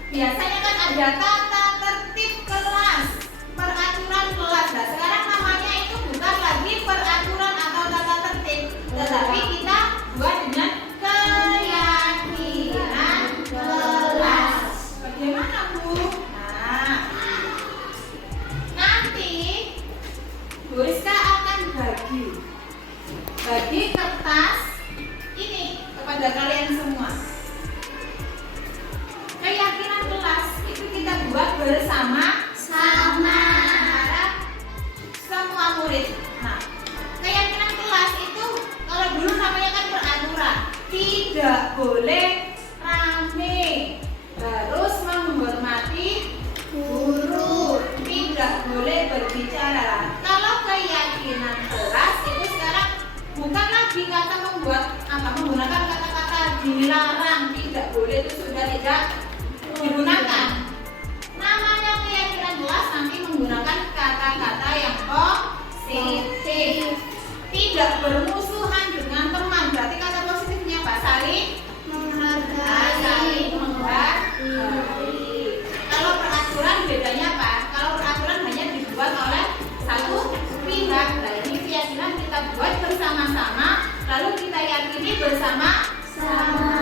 Biasanya kan ada tata tertib kelas, peraturan kelas. Nah, sekarang namanya itu bukan lagi peraturan atau tata tertib, tetapi kita buat dengan keyakinan kelas. Bagaimana Bu? Nah, bersama-sama antara semua murid. Nah, keyakinan kelas itu kalau dulu namanya kan peraturan, tidak boleh rame, harus menghormati guru, tidak boleh berbicara. Kalau keyakinan kelas itu sekarang bukan lagi kata menggunakan kata-kata dilarang, tidak boleh, itu sudah tidak digunakan. Namanya keyakinan kelas nanti menggunakan kata-kata yang positif, tidak bermusuhan dengan teman. Berarti kata positifnya apa? Saling menghargai. Kalau peraturan bedanya apa? Kalau peraturan hanya dibuat oleh satu pihak. Nah, ini keyakinan kita buat bersama-sama, lalu kita yakini bersama-sama.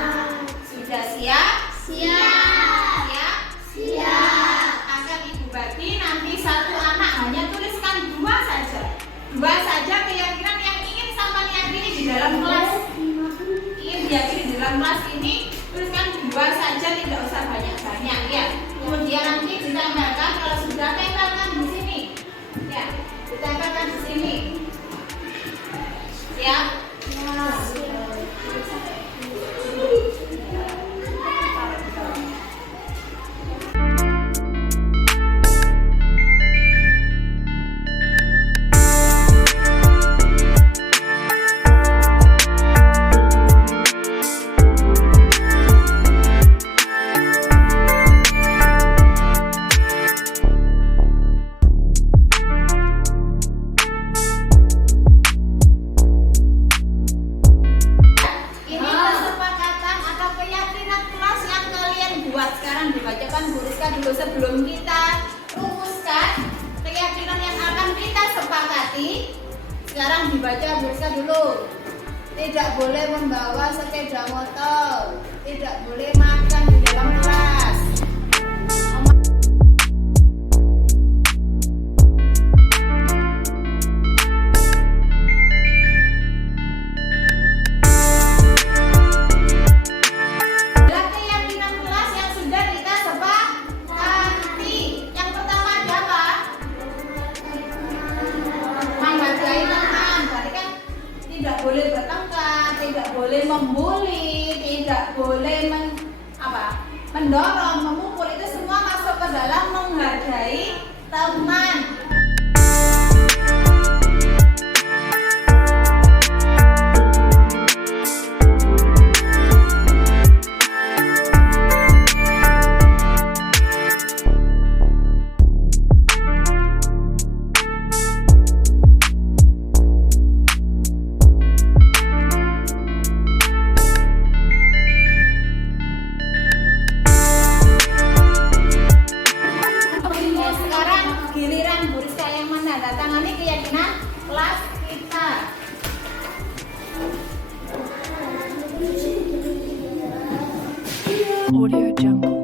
Sudah siap? Siap. Akan Ibu bagi nanti satu anak hanya tuliskan dua saja keyakinan yang ingin sampai yakini di dalam kelas. Ingin diyakini di dalam kelas ini, tuliskan dua saja, tidak usah banyak-banyak ya. Kemudian nanti ditempelkan, kalau sudah tempelkan di sini. Ya, ditempelkan di sini. Siap? Sekarang dibacakan Bu Rizka dulu sebelum kita rumuskan keyakinan yang akan kita sepakati. Sekarang dibaca Bu Rizka dulu. Tidak boleh membawa sepeda motor, tidak boleh makan di dalam kelas. Tidak boleh bertengkar, tidak boleh membuli, tidak boleh mendorong, memukul, itu semua masuk ke dalam menghargai teman. Giliran Bu Rizka yang menandatangani keyakinan kelas kita. Audio Jungle.